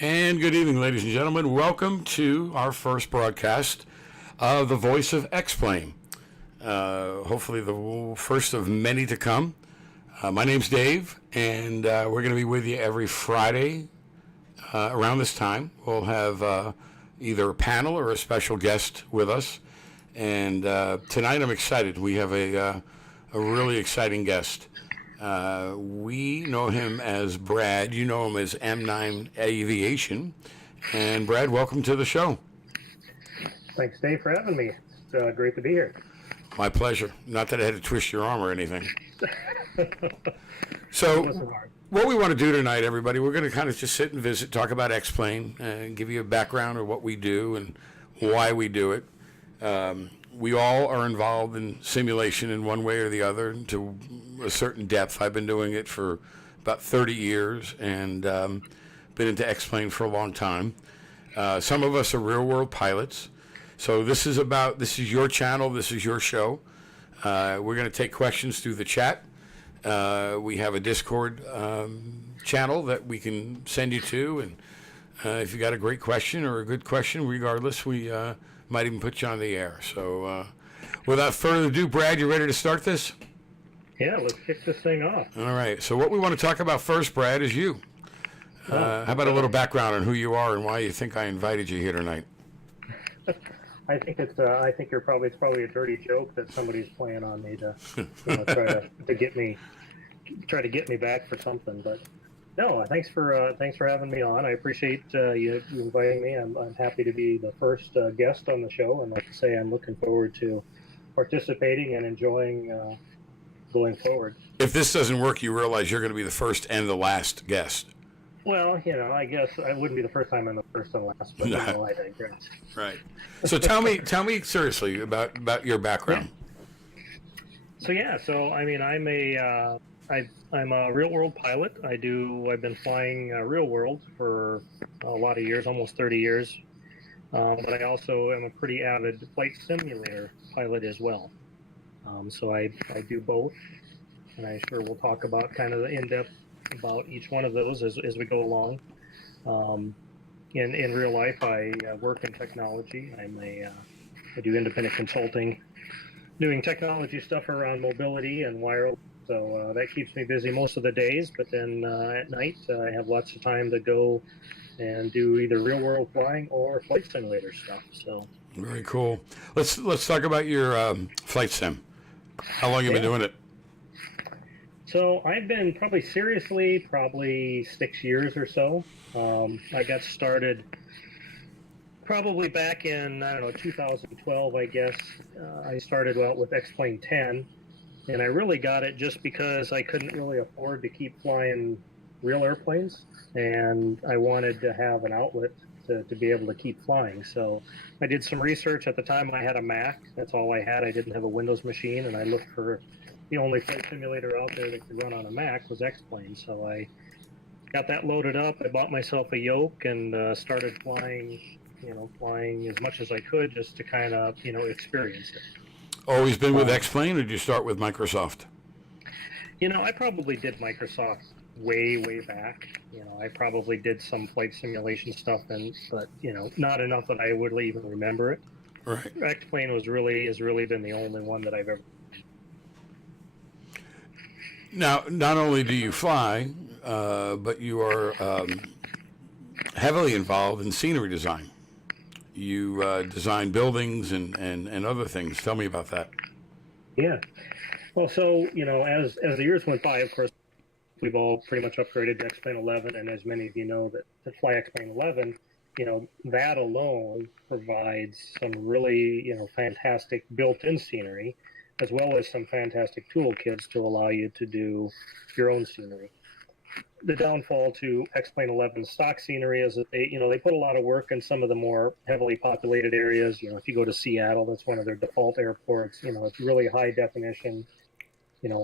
And good evening, ladies and gentlemen. Welcome to our first broadcast of The Voice of X-Plane. Hopefully the first of many to come. My name's Dave, and we're going to be with you every Friday around this time. We'll have either a panel or a special guest with us. And tonight I'm excited. We have a really exciting guest. We know him as Brad. You know him as M9 Aviation. And Brad, welcome to the show. Thanks, Dave, for having me. It's great to be here. My pleasure. Not that I had to twist your arm or anything. So, what we want to do tonight, everybody, we're going to kind of just sit and visit, talk about X-Plane, and give you a background of what we do and why we do it. We all are involved in simulation in one way or the other to a certain depth. I've been doing it for about 30 years and been into X-Plane for a long time. Some of us are real-world pilots. So this is your channel. This is your show. We're going to take questions through the chat. We have a Discord channel that we can send you to. And if you got a great question or a good question, regardless, we might even put you on the air. So without further ado, Brad, you ready to start this? Yeah, let's kick this thing off. All right. So what we want to talk about first, Brad, is you. How about a little background on who you are and why you think I invited you here tonight? I think it's probably a dirty joke that somebody's playing on me to try to get me back for something. But no, thanks for having me on. I appreciate you inviting me. I'm happy to be the first guest on the show, and like I say, I'm looking forward to participating and enjoying going forward. If this doesn't work, you realize you're going to be the first and the last guest. Well, I guess I wouldn't be the first time I'm the first and last, but I digress. Right. So tell me seriously about your background. Yeah. So I mean, I'm a real world pilot. I've been flying real world for a lot of years, almost 30 years. But I also am a pretty avid flight simulator pilot as well. So I do both, and I'm sure we'll talk about kind of the in-depth about each one of those as we go along. In real life, I work in technology. I do independent consulting, doing technology stuff around mobility and wireless. So that keeps me busy most of the days. But then at night, I have lots of time to go and do either real world flying or flight simulator stuff. So very cool. Let's talk about your flight sim. How long have you been doing it? So I've been probably 6 years or so. I got started probably back in, 2012, I guess. I started out with X-Plane 10, and I really got it just because I couldn't really afford to keep flying real airplanes, and I wanted to have an outlet to be able to keep flying. So I did some research. At the time, I had a Mac. That's all I had. I didn't have a Windows machine, and I looked for the only flight simulator out there that could run on a Mac was X-Plane. So I got that loaded up. I bought myself a yoke and started flying as much as I could just to kind of, experience it. Always been with X-Plane, or did you start with Microsoft? I probably did Microsoft way back. I probably did some flight simulation stuff, but not enough that I would even remember it. Right. X-Plane has really been the only one that I've ever. Now, not only do you fly, but you are heavily involved in scenery design. You design buildings and other things. Tell me about that. Yeah. Well, so, as the years went by, of course, we've all pretty much upgraded to X-Plane 11, and as many of you know that to fly X-Plane 11, that alone provides some really, fantastic built-in scenery, as well as some fantastic toolkits to allow you to do your own scenery. The downfall to X-Plane 11 stock scenery is that they put a lot of work in some of the more heavily populated areas. If you go to Seattle, that's one of their default airports. It's really high definition,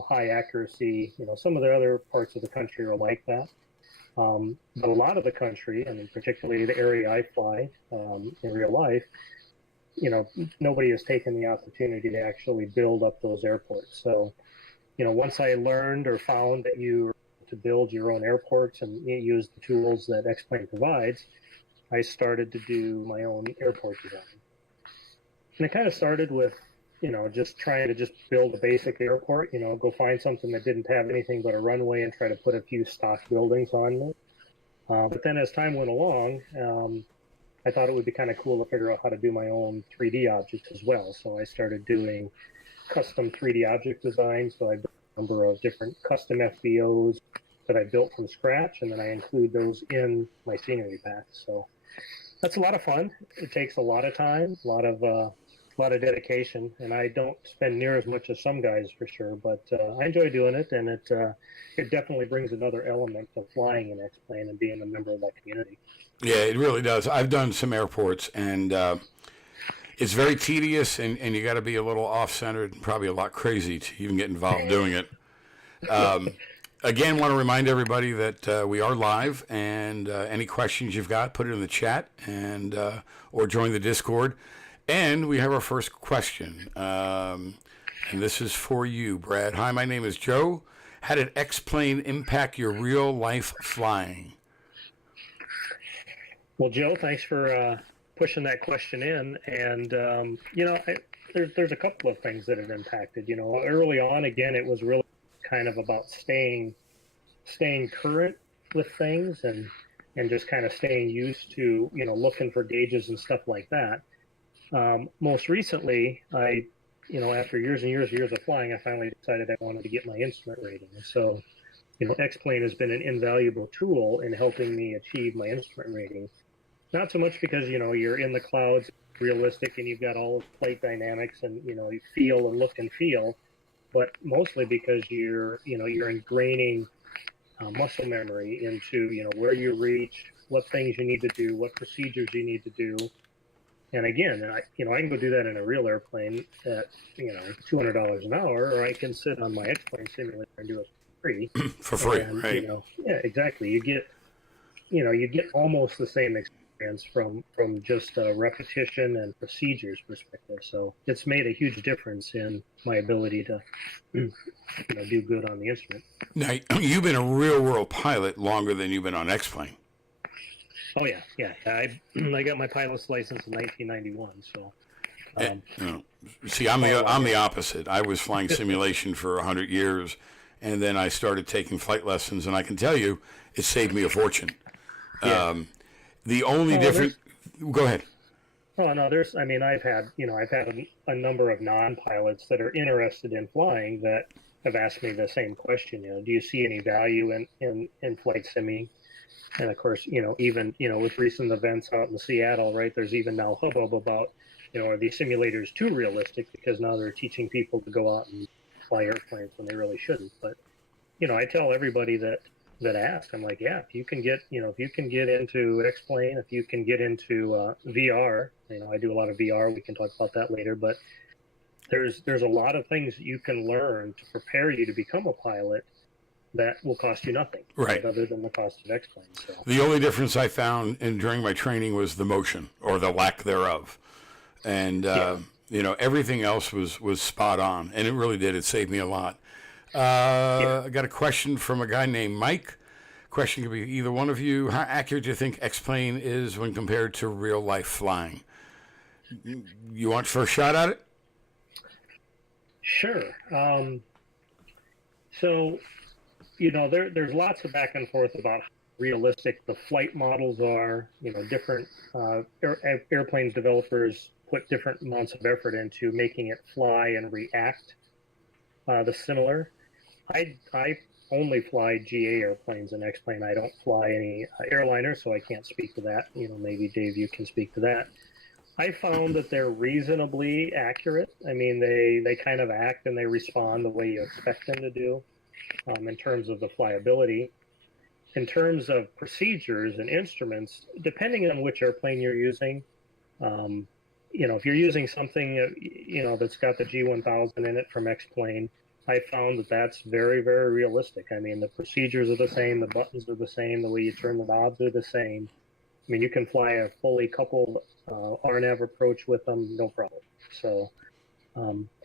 high accuracy. Some of the other parts of the country are like that. But a lot of the country, particularly the area I fly in real life, nobody has taken the opportunity to actually build up those airports. So, once I learned or found that you to build your own airports and use the tools that X-Plane provides, I started to do my own airport design. And it kind of started with, just trying to just build a basic airport, go find something that didn't have anything but a runway and try to put a few stock buildings on it. But then as time went along, I thought it would be kind of cool to figure out how to do my own 3D objects as well. So I started doing custom 3D object design. So I built a number of different custom FBOs that I built from scratch, and then I include those in my scenery packs. So that's a lot of fun. It takes a lot of time, a lot of dedication, and I don't spend near as much as some guys for sure. But I enjoy doing it, and it definitely brings another element of flying in X-Plane and being a member of that community. Yeah, it really does. I've done some airports, and it's very tedious, and you got to be a little off-centered and probably a lot crazy to even get involved doing it. Again, want to remind everybody that we are live, and any questions you've got, put it in the chat, and or join the Discord. And we have our first question, and this is for you, Brad. Hi, my name is Joe. How did X-Plane impact your real-life flying? Well, Joe, thanks for pushing that question in. And, there's a couple of things that have impacted. Early on, again, it was really kind of about staying current with things and just kind of staying used to, looking for gauges and stuff like that. Most recently, after years and years of flying, I finally decided I wanted to get my instrument rating. So, X-Plane has been an invaluable tool in helping me achieve my instrument rating. Not so much because, you're in the clouds, realistic, and you've got all of flight dynamics and, you feel and look and feel, but mostly because you're ingraining muscle memory into, where you reach, what things you need to do, what procedures you need to do. And again, I can go do that in a real airplane at, $200 an hour, or I can sit on my X-Plane simulator and do it for free. For free, and, right? Yeah, exactly. You get almost the same experience from just a repetition and procedures perspective. So it's made a huge difference in my ability to, do good on the instrument. Now, you've been a real-world pilot longer than you've been on X-Plane. Oh yeah. I got my pilot's license in 1991. So, see, I'm the opposite. I was flying simulation for 100 years, and then I started taking flight lessons, and I can tell you, it saved me a fortune. Yeah. The only difference. Go ahead. Oh no, I've had a number of non-pilots that are interested in flying that have asked me the same question. Do you see any value in flight simming? And of course, even, with recent events out in Seattle, right, there's even now hubbub about, are these simulators too realistic because now they're teaching people to go out and fly airplanes when they really shouldn't. But, I tell everybody that asks, I'm like, yeah, if you can get into X-Plane, if you can get into VR, I do a lot of VR. We can talk about that later, but there's a lot of things that you can learn to prepare you to become a pilot that will cost you nothing, right, other than the cost of X-Plane. So. The only difference I found during my training was the motion or the lack thereof, and everything else was spot on, and it really did. It saved me a lot. I got a question from a guy named Mike. Question could be either one of you. How accurate do you think X-Plane is when compared to real life flying? You want first shot at it? Sure. So. There's lots of back and forth about how realistic the flight models are. Different airplanes developers put different amounts of effort into making it fly and react the similar. I only fly GA airplanes in X-Plane. I don't fly any airliners, so I can't speak to that. Maybe Dave, you can speak to that. I found that they're reasonably accurate. They kind of act and they respond the way you expect them to do. In terms of the flyability. In terms of procedures and instruments, depending on which airplane you're using, if you're using something, that's got the G1000 in it from X-Plane, I found that that's very, very realistic. The procedures are the same, the buttons are the same, the way you turn the knobs are the same. You can fly a fully coupled RNAV approach with them, no problem. So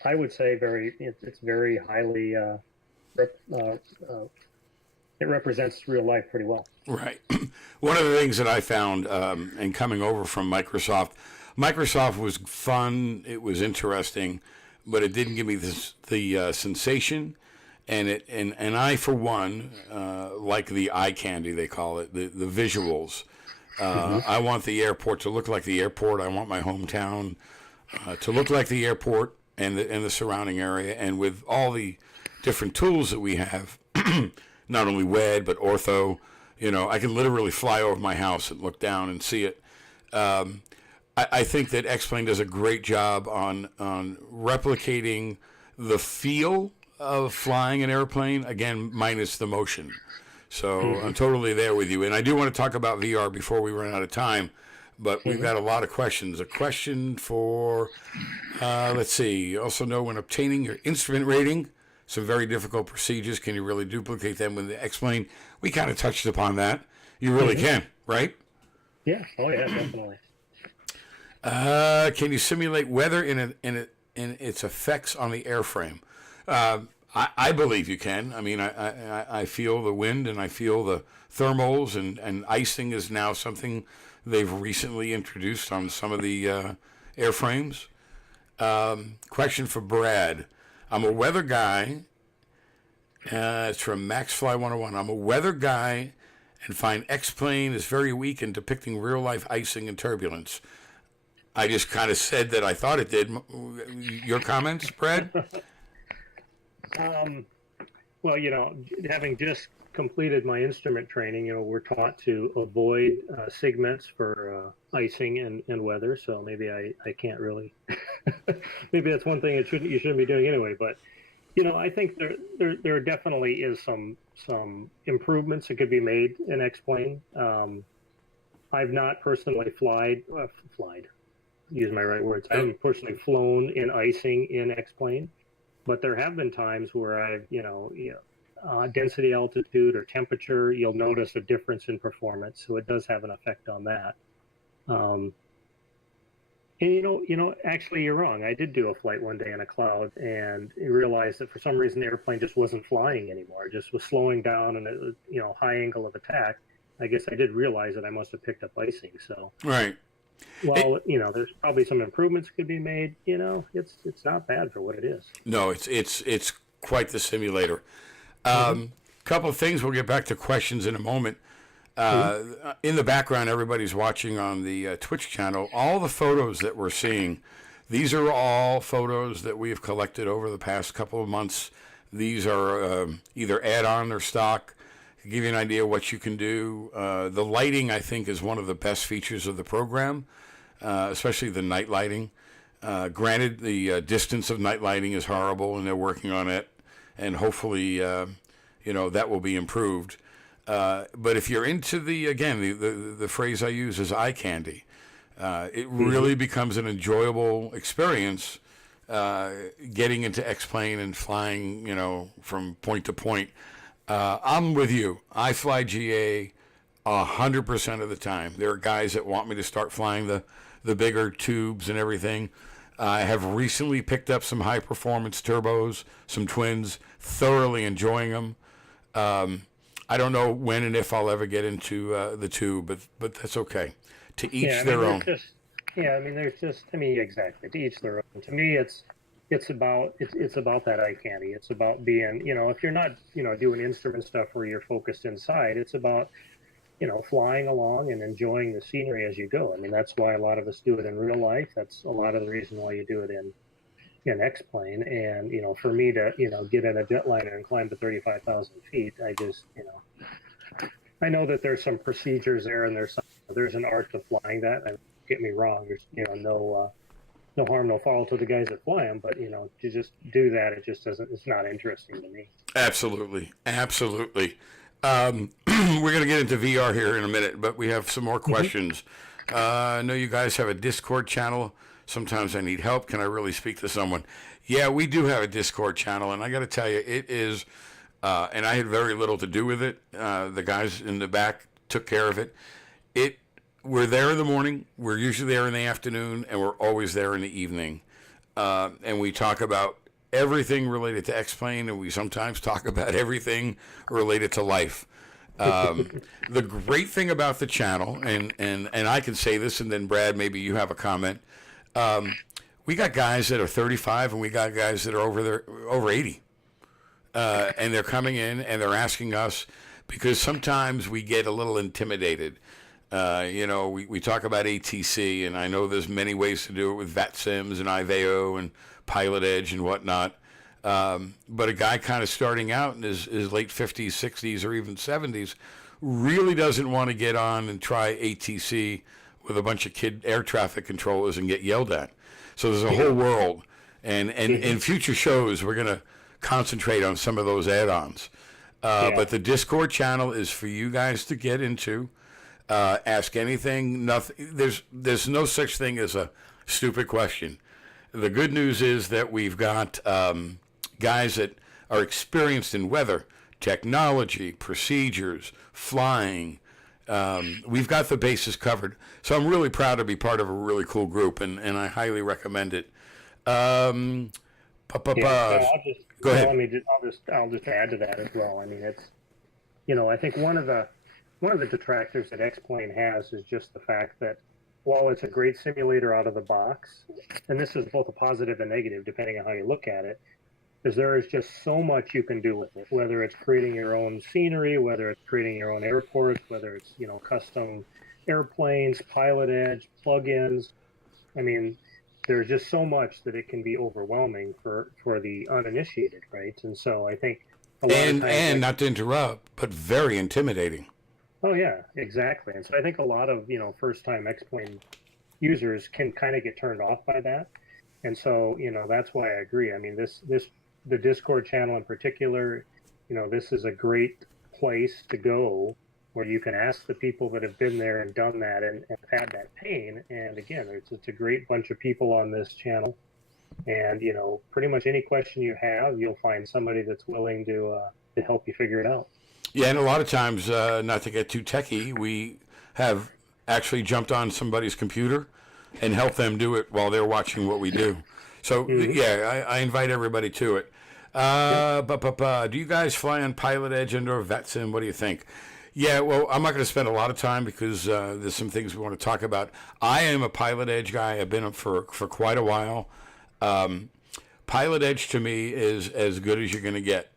I would say it's very highly it represents real life pretty well. Right. One of the things that I found, and coming over from Microsoft, Microsoft was fun. It was interesting, but it didn't give me the sensation. And I, for one, like the eye candy, they call it, the visuals. I want the airport to look like the airport. I want my hometown to look like the airport and the surrounding area. And with all the different tools that we have, not only WED, but ortho, I can literally fly over my house and look down and see it. I think that X-Plane does a great job on replicating the feel of flying an airplane, again, minus the motion. So I'm totally there with you. And I do want to talk about VR before we run out of time, but we've got a lot of questions. A question for, let's see, you also know when obtaining your instrument rating, some very difficult procedures, can you really duplicate them with the X-Plane? We kind of touched upon that. You really can, right? Yeah. Oh, yeah, definitely. Can you simulate weather in its effects on the airframe? I believe you can. I mean, I feel the wind and I feel the thermals, and icing is now something they've recently introduced on some of the airframes. Question for Brad. I'm a weather guy. It's from MaxFly 101. I'm a weather guy and find X-Plane is very weak in depicting real-life icing and turbulence. I just kind of said that I thought it did. Your comments, Brad? Well, having just completed my instrument training, we're taught to avoid segments for icing and weather. So maybe I can't really. Maybe that's one thing you shouldn't be doing anyway. But I think there definitely is some improvements that could be made in X-Plane. I've not personally use my right words. I haven't personally flown in icing in X-Plane, but there have been times where I've, density, altitude, or temperature, you'll notice a difference in performance. So it does have an effect on that. And actually, you're wrong. I did do a flight one day in a cloud and realized that for some reason the airplane just wasn't flying anymore. It just was slowing down, and it was, high angle of attack. I guess I did realize that I must have picked up icing. So right. Well, there's probably some improvements could be made. It's not bad for what it is. No, it's quite the simulator. Couple of things. We'll get back to questions in a moment. In the background, everybody's watching on the Twitch channel. All the photos that we're seeing, these are all photos that we've collected over the past couple of months. These are either add-on or stock. To give you an idea of what you can do, the lighting, I think, is one of the best features of the program, especially the night lighting. Granted, the distance of night lighting is horrible, and they're working on it, and hopefully, that will be improved. But if you're into the phrase I use is eye candy, it really becomes an enjoyable experience getting into X-Plane and flying, from point to point. I'm with you. I fly GA 100% of the time. There are guys that want me to start flying the bigger tubes and everything. I have recently picked up some high-performance turbos, some twins, thoroughly enjoying them. I don't know when and if I'll ever get into the tube, but that's okay. To each their own. Exactly. To each their own. To me, it's about that eye candy. It's about being, if you're not, doing instrument stuff where you're focused inside, it's about, flying along and enjoying the scenery as you go. I mean, that's why a lot of us do it in real life. That's a lot of the reason why you do it in X-Plane. And, for me to, get in a jetliner and climb to 35,000 feet, I know that there's some procedures there, and there's an art to flying that. And get me wrong, there's, no harm, no foul to the guys that fly them, but to just do that, it's not interesting to me. Absolutely. We're going to get into VR here in a minute, but we have some more questions. I know you guys have a Discord channel. Sometimes I need help. Can I really speak to someone? Yeah, we do have a Discord channel, and I got to tell you, it is, and I had very little to do with it. The guys in the back took care of it. We're there in the morning, we're usually there in the afternoon, and we're always there in the evening. And we talk about everything related to X-Plane, and we sometimes talk about everything related to life. The great thing about the channel, and I can say this, and then Brad, maybe you have a comment. We got guys that are 35, and we got guys that are over 80, and they're coming in and they're asking us, because sometimes we get a little intimidated. We talk about ATC, and I know there's many ways to do it with VetSims and Iveo and Pilot Edge and whatnot. But a guy kind of starting out in his late 50s, 60s, or even 70s really doesn't want to get on and try ATC with a bunch of kid air traffic controllers and get yelled at. So there's a whole world. And in future shows, we're going to concentrate on some of those add-ons. But the Discord channel is for you guys to get into. Ask anything. Nothing. There's no such thing as a stupid question. The good news is that we've got guys that are experienced in weather, technology, procedures, flying. We've got the bases covered. So I'm really proud to be part of a really cool group, and I highly recommend it. So Go ahead. I'll just add to that as well. I mean, it's, I think one of the detractors that X-Plane has is just the fact that while it's a great simulator out of the box, and this is both a positive and negative depending on how you look at it, is there is just so much you can do with it, whether it's creating your own scenery, whether it's creating your own airports, whether it's, custom airplanes, Pilot Edge, plugins. I mean, there's just so much that it can be overwhelming for the uninitiated, right? And so I think a lot of times, and not to interrupt, but very intimidating. Oh yeah, exactly. And so I think a lot of, first-time X-Plane users can kind of get turned off by that. And so, that's why I agree. I mean, the Discord channel in particular, this is a great place to go where you can ask the people that have been there and done that and had that pain. And again, it's a great bunch of people on this channel. And, pretty much any question you have, you'll find somebody that's willing to help you figure it out. Yeah, and a lot of times, not to get too techie, we have actually jumped on somebody's computer and helped them do it while they're watching what we do. So, yeah, I invite everybody to it. Do you guys fly on Pilot Edge and/or VetSim? What do you think? Yeah, well, I'm not going to spend a lot of time because there's some things we want to talk about. I am a Pilot Edge guy. I've been up for quite a while. Pilot Edge to me is as good as you're going to get.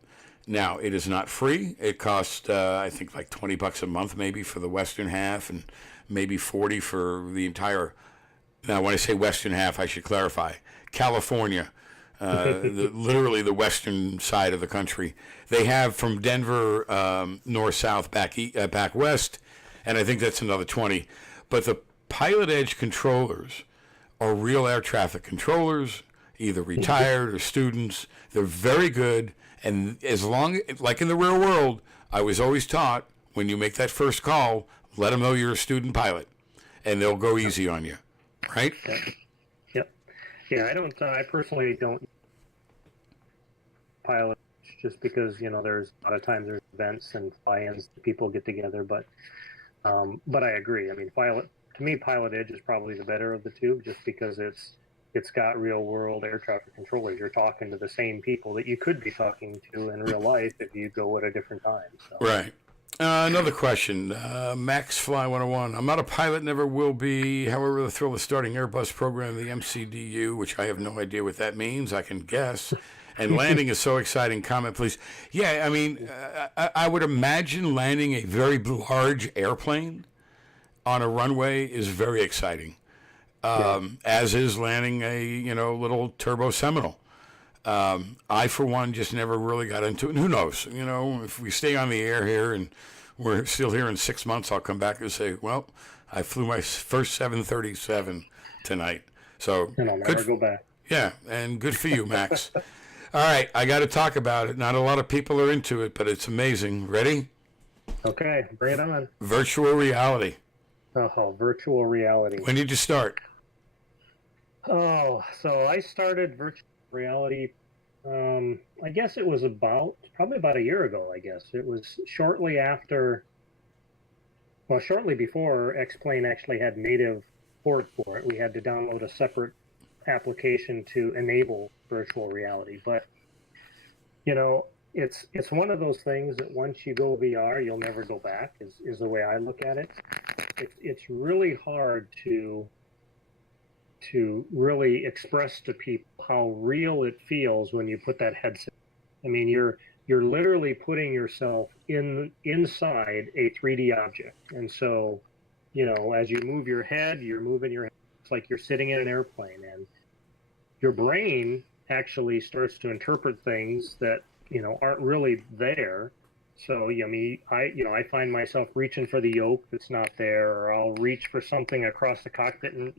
Now, it is not free. It costs, I think, like $20 a month maybe for the western half and maybe $40 for the entire. Now, when I say western half, I should clarify. California, literally the western side of the country. They have from Denver, north-south, back west, and I think that's another 20. But the Pilot Edge controllers are real air traffic controllers, either retired or students. They're very good. And as long, like in the real world, I was always taught when you make that first call, let them know you're a student pilot, and they'll go easy on you, right? Yep. Yeah, I personally don't pilot just because, there's a lot of times there's events and fly-ins, people get together, but I agree. I mean, to me, Pilot Edge is probably the better of the two, just because it's got real world air traffic controllers. You're talking to the same people that you could be talking to in real life if you go at a different time. So. Right. Another question. Max Fly 101. I'm not a pilot, never will be. However, the thrill of starting Airbus program, the MCDU, which I have no idea what that means. I can guess. And landing is so exciting. Comment, please. Yeah, I mean, I would imagine landing a very large airplane on a runway is very exciting. As is landing a little turbo Seminole. I for one just never really got into it. And who knows? If we stay on the air here and we're still here in 6 months, I'll come back and say, well, I flew my first 737 tonight. So and I'll never go back. Yeah, and good for you, Max. All right, I got to talk about it. Not a lot of people are into it, but it's amazing. Ready? Okay, bring it on. Virtual reality. Oh, virtual reality. When did you start? Oh, so I started virtual reality, I guess it was probably about a year ago, I guess. It was shortly before X-Plane actually had native port for it. We had to download a separate application to enable virtual reality. But it's one of those things that once you go VR, you'll never go back. Is the way I look at it. It's really hard to really express to people how real it feels when you put that headset. I mean, you're literally putting yourself inside a 3D object, and so as you move your head, you're moving your head. It's like you're sitting in an airplane, and your brain actually starts to interpret things that aren't really there. So I find myself reaching for the yoke that's not there, or I'll reach for something across the cockpit, and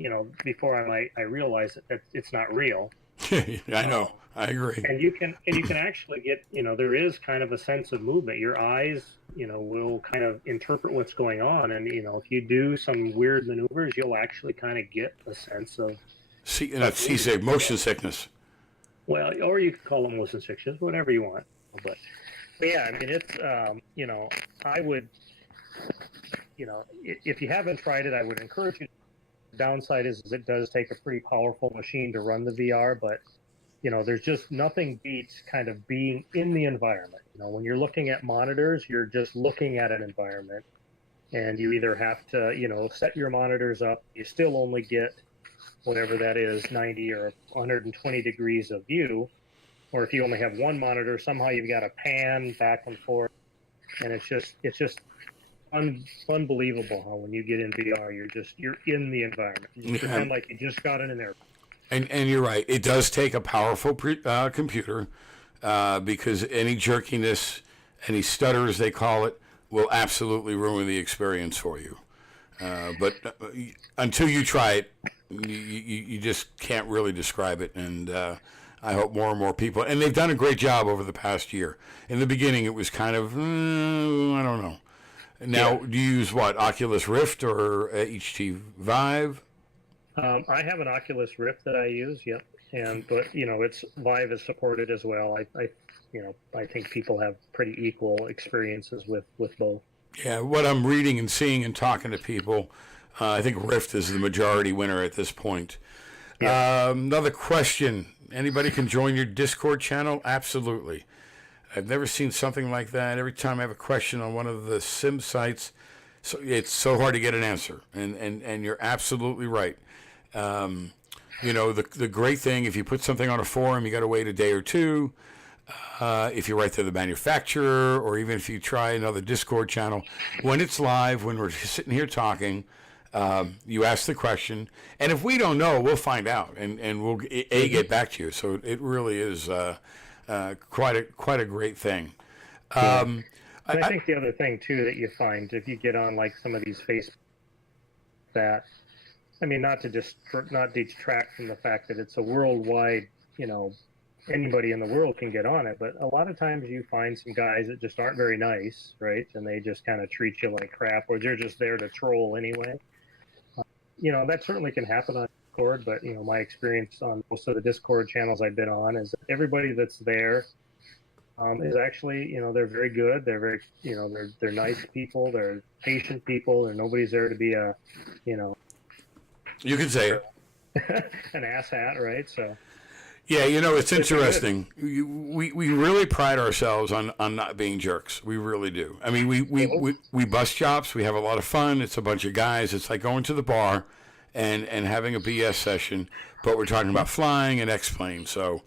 before I realize that it's not real. I know, I agree. And you can actually get there is kind of a sense of movement. Your eyes will kind of interpret what's going on, and if you do some weird maneuvers, you'll actually kind of get a sense of motion sickness. Well, or you could call them motion sickness, whatever you want. But yeah, I mean, it's, I would, if you haven't tried it, I would encourage you. The downside is it does take a pretty powerful machine to run the VR, but, there's just nothing beats kind of being in the environment. When you're looking at monitors, you're just looking at an environment, and you either have to, set your monitors up. You still only get whatever that is, 90 or 120 degrees of view. Or if you only have one monitor, somehow you've got to pan back and forth, and it's just unbelievable how when you get in VR, you're in the environment. You pretend like you just got in there. And you're right. It does take a powerful computer because any jerkiness, any stutter as they call it, will absolutely ruin the experience for you. But until you try it, you just can't really describe it. And I hope more and more people, and they've done a great job over the past year. In the beginning, it was kind of, I don't know. Now, do you use what, Oculus Rift or HTC Vive? I have an Oculus Rift that I use, yep. But it's Vive is supported as well. I think people have pretty equal experiences with both. Yeah, what I'm reading and seeing and talking to people, I think Rift is the majority winner at this point. Yeah. Another question. Anybody can join your Discord channel? Absolutely. I've never seen something like that. Every time I have a question on one of the sim sites, it's so hard to get an answer. And you're absolutely right. The great thing, if you put something on a forum, you got to wait a day or two. If you write to the manufacturer, or even if you try another Discord channel, when it's live, when we're sitting here talking, you ask the question, and if we don't know, we'll find out, and we'll get back to you. So it really is quite a great thing. I think the other thing too that you find if you get on like some of these Facebook, that not to detract from the fact that it's a worldwide, anybody in the world can get on it, but a lot of times you find some guys that just aren't very nice, right? And they just kind of treat you like crap, or they're just there to troll anyway. That certainly can happen on Discord, but my experience on most of the Discord channels I've been on is that everybody that's there is actually, they're very good. They're very, they're nice people. They're patient people, and nobody's there to be a, you can say it. an asshat, right? So. Yeah, it's interesting. We really pride ourselves on not being jerks. We really do. I mean, we bust chops. We have a lot of fun. It's a bunch of guys. It's like going to the bar and having a BS session, but we're talking about flying and X-Plane. So,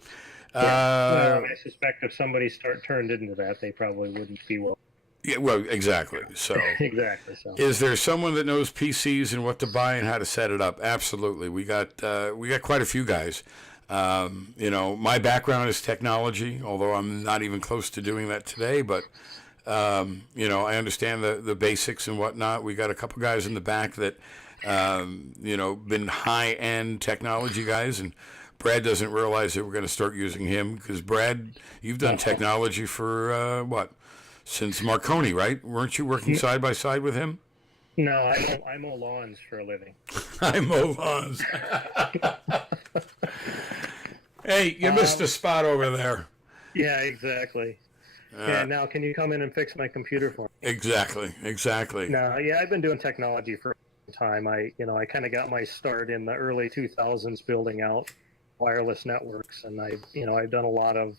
I suspect if somebody turned into that, they probably wouldn't be well. Yeah, well, exactly. So, exactly. So, is there someone that knows PCs and what to buy and how to set it up? Absolutely. We got quite a few guys. My background is technology, although I'm not even close to doing that today, but, I understand the basics and whatnot. We got a couple guys in the back that, been high-end technology guys, and Brad doesn't realize that we're going to start using him because, Brad, you've done technology for, since Marconi, right? Weren't you working side by side with him? No, I mow lawns for a living. I mow lawns. Hey, you missed a spot over there. Yeah, exactly. Now can you come in and fix my computer for me? Exactly. No, yeah, I've been doing technology for a long time. I kind of got my start in the early 2000s building out wireless networks, and I've done a lot of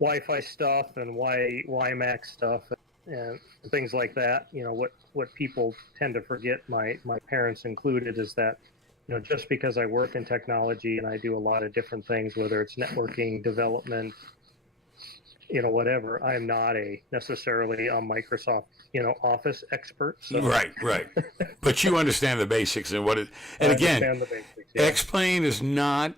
Wi-Fi stuff and WiMAX stuff and things like that. What people tend to forget, my parents included, is that just because I work in technology and I do a lot of different things, whether it's networking, development, whatever, I'm not necessarily a Microsoft, Office expert. So Right. But you understand the basics and and I again, understand the basics. Yeah. X-Plane is not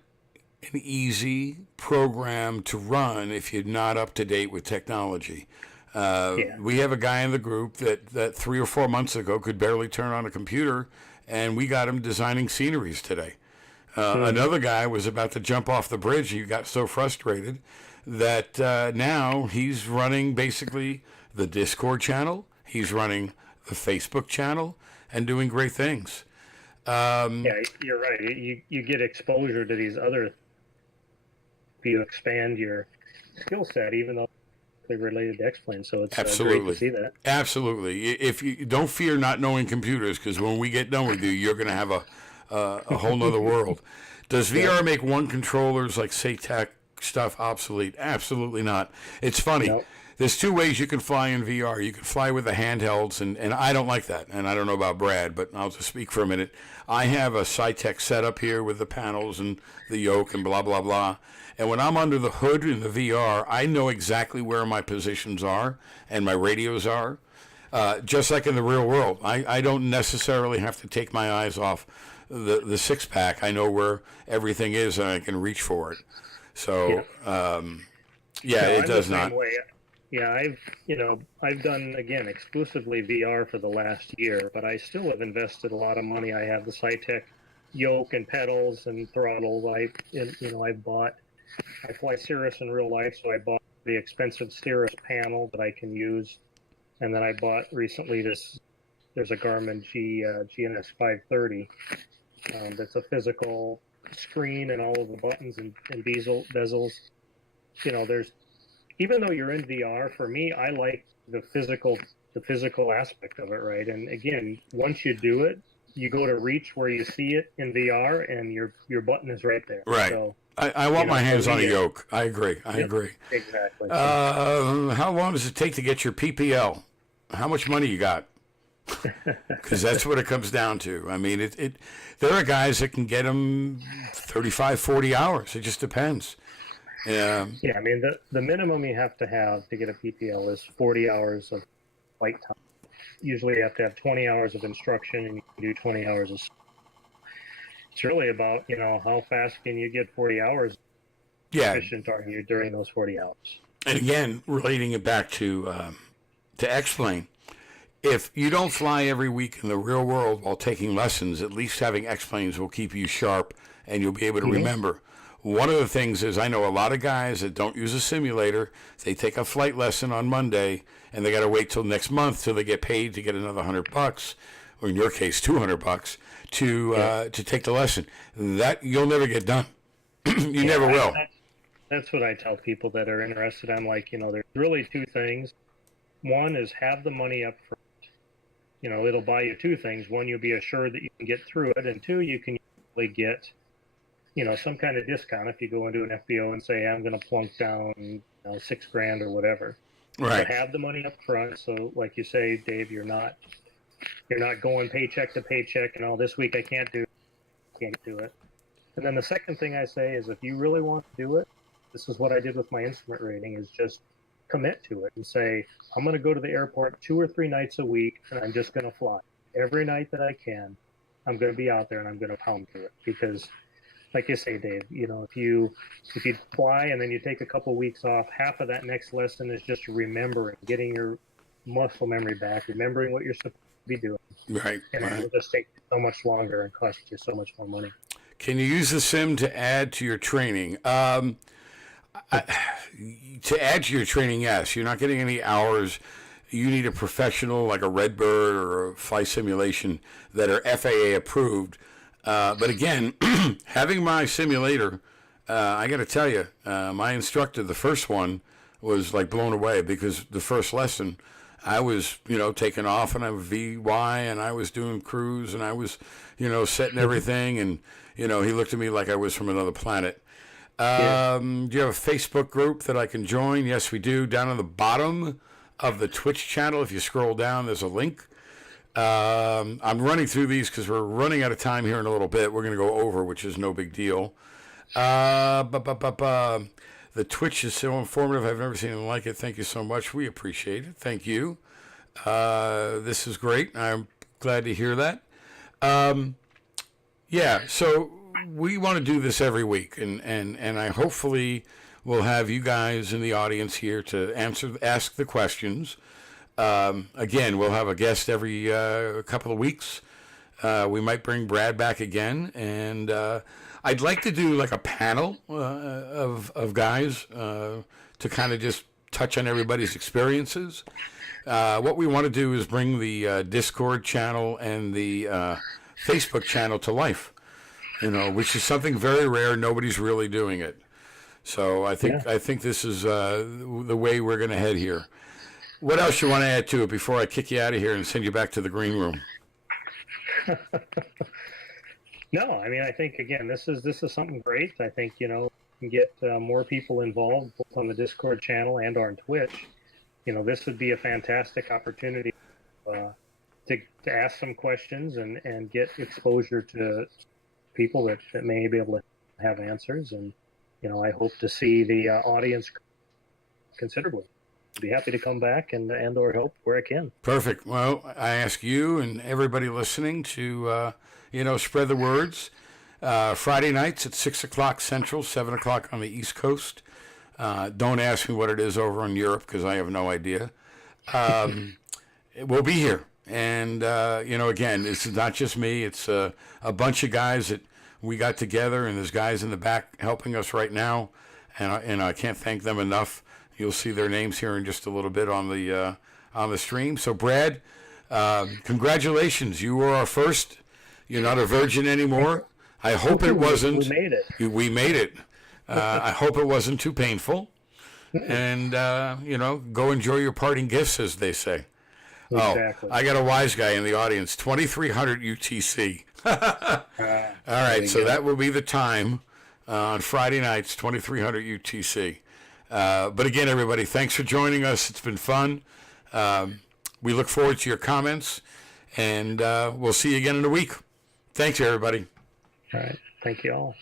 an easy program to run if you're not up to date with technology. We have a guy in the group that 3 or 4 months ago could barely turn on a computer, and we got him designing sceneries today. Another guy was about to jump off the bridge. He got so frustrated that now he's running basically the Discord channel. He's running the Facebook channel and doing great things. Yeah, you're right. You get exposure to these other. You expand your skill set, even though they're related to X-Plane. So it's great to see that. Absolutely. If you don't fear not knowing computers, because when we get done with you, you're going to have a whole nother world. Does VR make one controllers like SATEC stuff obsolete? Absolutely not. It's funny. Nope. There's 2 ways you can fly in VR. You can fly with the handhelds, and I don't like that. And I don't know about Brad, but I'll just speak for a minute. I have a SciTech setup here with the panels and the yoke and blah, blah, blah. And when I'm under the hood in the VR, I know exactly where my positions are and my radios are. Just like in the real world. I don't necessarily have to take my eyes off the six-pack. I know where everything is, and I can reach for it. So, it does not. Way. Yeah, I've done, again, exclusively VR for the last year, but I still have invested a lot of money. I have the SciTech yoke and pedals and throttles. I fly Cirrus in real life, so I bought the expensive Cirrus panel that I can use. And then I bought recently there's a Garmin GNS 530 that's a physical screen and all of the buttons and bezels. Even though you're in VR, for me, I like the physical aspect of it, right? And again, once you do it, you go to reach where you see it in VR, and your button is right there. Right. So, I want my hands on a yoke. I agree. Exactly. How long does it take to get your PPL? How much money you got? Because that's what it comes down to. I mean, there are guys that can get them 35, 40 hours. It just depends. Yeah. Yeah, I mean, the minimum you have to get a PPL is 40 hours of flight time. Usually you have to have 20 hours of instruction, and you can do 20 hours of. It's really about, how fast can you get 40 hours efficient are you during those 40 hours. And again, relating it back to X-Plane, if you don't fly every week in the real world while taking lessons, at least having X-Planes will keep you sharp and you'll be able to remember. One of the things is I know a lot of guys that don't use a simulator. They take a flight lesson on Monday, and they got to wait till next month till they get paid to get another $100, or in your case, $200 to take the lesson. That you'll never get done. You never will. That's what I tell people that are interested. I'm like, there's really 2 things. One is have the money up front. It'll buy you 2 things. One, you'll be assured that you can get through it, and 2, you can usually get some kind of discount if you go into an FBO and say, I'm going to plunk down $6,000 or whatever. Right. So have the money up front. So like you say, Dave, you're not going paycheck to paycheck and this week I can't do it. And then the second thing I say is, if you really want to do it, this is what I did with my instrument rating, is just commit to it and say, I'm going to go to the airport 2 or 3 nights a week, and I'm just going to fly every night that I can. I'm going to be out there and I'm going to pound through it, because like you say, Dave, if you fly and then you take a couple weeks off, half of that next lesson is just remembering, getting your muscle memory back, remembering what you're supposed to be doing. Right. And it'll just take so much longer and cost you so much more money. Can you use the sim to add to your training? To add to your training, yes. You're not getting any hours. You need a professional like a Redbird or a Flight Simulation that are FAA approved. But again, having my simulator, I got to tell you, my instructor, the first one, was like blown away, because the first lesson, I was, taking off, and I was VY, and I was doing cruise, and I was, setting everything, and, he looked at me like I was from another planet. Do you have a Facebook group that I can join? Yes, we do. Down on the bottom of the Twitch channel, if you scroll down, there's a link. I'm running through these because we're running out of time here in a little bit. We're going to go over, which is no big deal. The Twitch is so informative. I've never seen anything like it. Thank you so much. We appreciate it. Thank you. This is great. I'm glad to hear that. So we want to do this every week, and I hopefully will have you guys in the audience here to ask the questions. Again, we'll have a guest every couple of weeks. We might bring Brad back again, and I'd like to do like a panel of guys to kind of just touch on everybody's experiences. What we want to do is bring the Discord channel and the Facebook channel to life, which is something very rare. Nobody's really doing it. So I think this is the way we're going to head here. What else you want to add to it before I kick you out of here and send you back to the green room? No, I mean, I think again, this is something great. I think you can get more people involved both on the Discord channel and on Twitch. This would be a fantastic opportunity to ask some questions and get exposure to people that may be able to have answers. And I hope to see the audience considerably. Be happy to come back and or help where I can. Perfect. Well, I ask you and everybody listening to spread the words. Friday nights at 6:00 Central, 7:00 on the East Coast. Don't ask me what it is over in Europe because I have no idea. We'll be here, and again, this is not just me. It's a bunch of guys that we got together, and there's guys in the back helping us right now, and I can't thank them enough. You'll see their names here in just a little bit on the stream. So, Brad, congratulations! You were our first. You're not a virgin anymore. I hope it wasn't. We made it. We made it. I hope it wasn't too painful. And go enjoy your parting gifts, as they say. Exactly. Oh, I got a wise guy in the audience. 2300 UTC. All right, so that will be the time on Friday nights, 2300 UTC. But again, everybody, thanks for joining us. It's been fun. We look forward to your comments, and we'll see you again in a week. Thanks, everybody. All right. Thank you all.